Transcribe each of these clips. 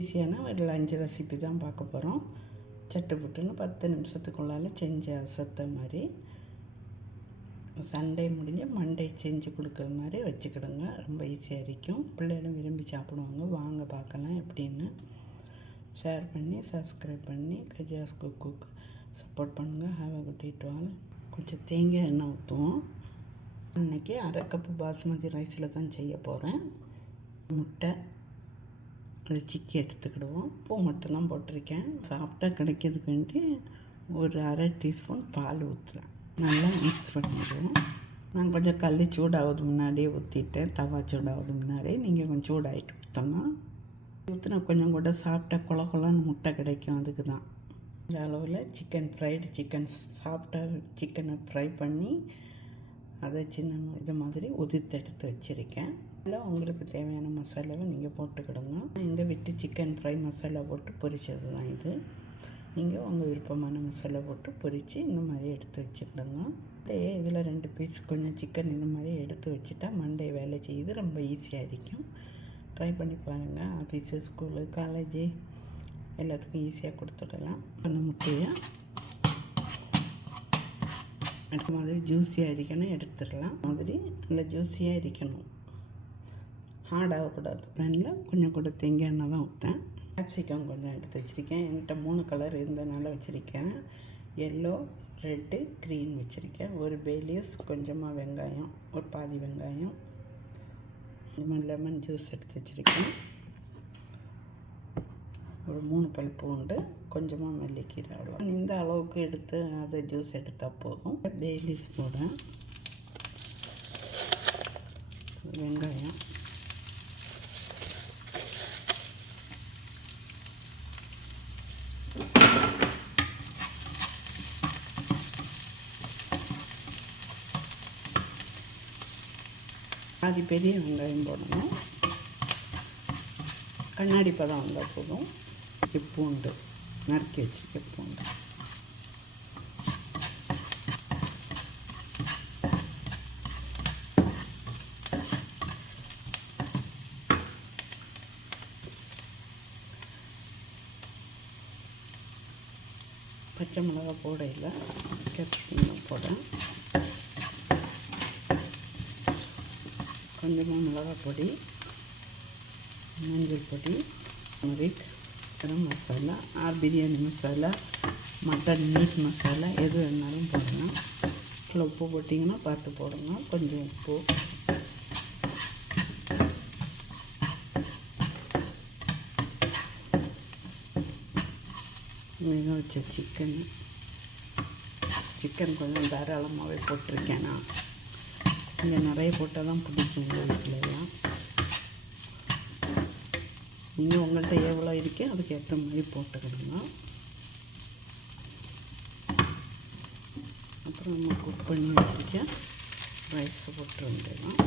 ஈஸியான ஒரு lunch recipe தான் பார்க்க போகிறோம். சட்டுப்புட்டுன்னு 10 நிமிஷத்துக்குள்ளால் செஞ்சு அசத்த மாதிரி, சண்டே முடிஞ்சு மண்டே செஞ்சு கொடுக்குற மாதிரி வச்சுக்கிடுங்க. ரொம்ப ஈஸியாக இருக்கும். பிள்ளைகளும் விரும்பி சாப்பிடுவாங்க. வாங்க பார்க்கலாம் எப்படின்னு. ஷேர் பண்ணி சப்ஸ்கிரைப் பண்ணி கஜாஸ் குக் சப்போர்ட் பண்ணுங்கள். Have a good it all. கொஞ்சம் தேங்காய் எண்ணெய் ஊற்றுவோம். அன்றைக்கி 1/2 கப்பு பாஸ்மதி ரைஸில் தான் செய்ய போகிறேன். முட்டை அது சிக்கி எடுத்துக்கிடுவோம். உப்பு மட்டும்தான் போட்டிருக்கேன். சாஃப்டாக கிடைக்கிறதுக்கு வேண்டி ஒரு 1/2 டீஸ்பூன் பால் ஊற்றுறேன். நல்லா மிக்ஸ் பண்ணிடுவோம். நான் கொஞ்சம் கல் சூடாகுது முன்னாடியே ஊற்றிட்டேன். தவா சூடாகுது முன்னாடியே நீங்கள் கொஞ்சம் சூடாகிட்டு ஊற்றோன்னா ஊற்றினா கொஞ்சம் கூட சாஃப்டாக குளன்னு முட்டை கிடைக்கும். அதுக்கு தான் இந்த அளவில் ஃப்ரைடு சிக்கன் சாஃப்டாக சிக்கனை ஃப்ரை பண்ணி அதை சின்ன இது மாதிரி உதிர்த்து எடுத்து வச்சுருக்கேன். இல்லை உங்களுக்கு தேவையான மசாலாவை நீங்கள் போட்டுக்கிடுங்க. எங்கள் வீட்டு சிக்கன் ஃப்ரை மசாலா போட்டு பொரிச்சது தான் இது. நீங்கள் உங்கள் விருப்பமான மசாலா போட்டு பொரித்து இந்த மாதிரி எடுத்து வச்சுக்கிடுங்க. அப்படியே இதில் 2 பீஸ் கொஞ்சம் சிக்கன் இந்த மாதிரி எடுத்து வச்சுட்டா மண்டே வேலை செய்யுது ரொம்ப ஈஸியாக இருக்கும். ட்ரை பண்ணி பாருங்கள். ஆஃபீஸு, ஸ்கூலு, காலேஜு எல்லாத்துக்கும் ஈஸியாக கொடுத்துடலாம். அந்த முட்டையை அடுத்த மாதிரி ஜூஸியாக இருக்கணும் எடுத்துடலாம். மாதிரி நல்லா ஜூஸியாக இருக்கணும், ஹார்டாகக்கூடாது. பேனில் கொஞ்சம் கூட தேங்காய் எண்ணெய் தான் ஊற்றேன். கேப்சிகம் கொஞ்சம் எடுத்து வச்சுருக்கேன். என்கிட்ட 3 கலர் இருந்தனால வச்சுருக்கேன். எல்லோ, ரெட்டு, க்ரீன் வச்சுருக்கேன். ஒரு பேலியஸ், கொஞ்சமாக வெங்காயம், ஒரு பாதி வெங்காயம், லெமன் ஜூஸ் எடுத்து வச்சுருக்கேன். ஒரு 3 பல் பூண்டு, கொஞ்சமாக மல்லிக்கீரை. அவ்வளோ இந்த அளவுக்கு எடுத்து அதை ஜூஸ் எடுத்தால் போதும். பேலிஸ் போடுறேன். வெங்காயம், பாதி பெரிய வெங்காயம் போடணும். கண்ணாடி பதம் வந்தால் போதும். பூண்டு நறுக்கி வச்சுருக்க பூண்டு, பச்சை மிளகா போட இல்லை, கேப்சிகம் போட, கொஞ்சமாக மிளகாய் பொடி, மஞ்சள் பொடி, கரம் மசாலா, பிரியாணி மசாலா, மட்டன் மீட் மசாலா எது வேணாலும் போடலாம். இதில் உப்பு போட்டிங்கன்னா பார்த்து போடுங்க. கொஞ்சம் உப்பு, வேக வச்ச சிக்கன் கொஞ்சம் தாராளமாகவே போட்டிருக்கேன். நான் இங்கே நிறைய போட்டால் தான் பிடிக்கும் எங்கள் வீட்டிலலாம். நீங்கள் உங்கள்கிட்ட எவ்வளோ இருக்கே அதுக்கு ஏற்ற மாதிரி போட்டுக்கிடுங்க. அப்புறம் நம்ம குக் பண்ணி வச்சுருக்கேன் ரைஸை போட்டு வந்துடலாம்.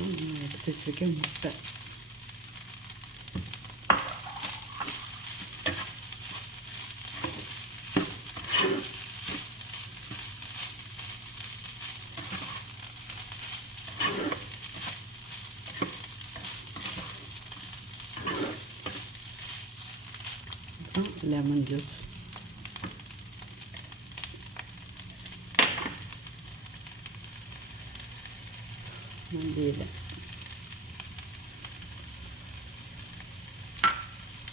நம்ம எடுத்து வச்சுருக்கேன் முட்டை. லெமன் ஜூஸ், மல்லியில்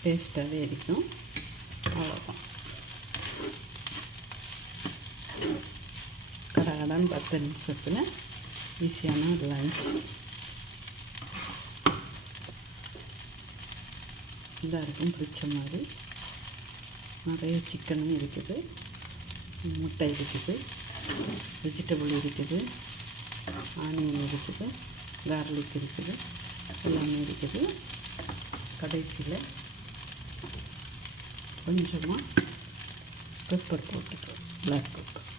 டேஸ்ட்டாகவே இருக்கும். அவ்வளோதான். கடகடான்னு 10 நிமிஷத்தில் ஈஸியான ஒரு லஞ்ச். எல்லாருக்கும் பிடிச்ச மாதிரி நிறைய சிக்கனும் இருக்குது, முட்டை இருக்குது, வெஜிடபிள் இருக்குது, ஆனியன் இருக்குது, கார்லிக் இருக்குது, எல்லாமே இருக்குது. கடைசியில் கொஞ்சமாக பெப்பர் போட்டுக்கிறோம், பிளாக் பெப்பர்.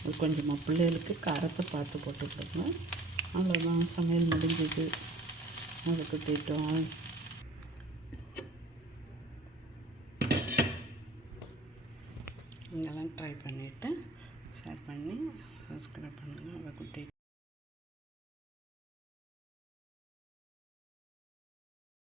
அது கொஞ்சமாக பிள்ளைகளுக்கு காரத்தை பார்த்து போட்டுக்கிறோங்க. அவ்வளோதான், சமையல் முடிஞ்சது. அதுக்கு திட்டம் நீங்கள்லாம் ட்ரை பண்ணிவிட்டு ஷேர் பண்ணி சப்ஸ்கிரைப் பண்ணுங்கள். அதை குட்டி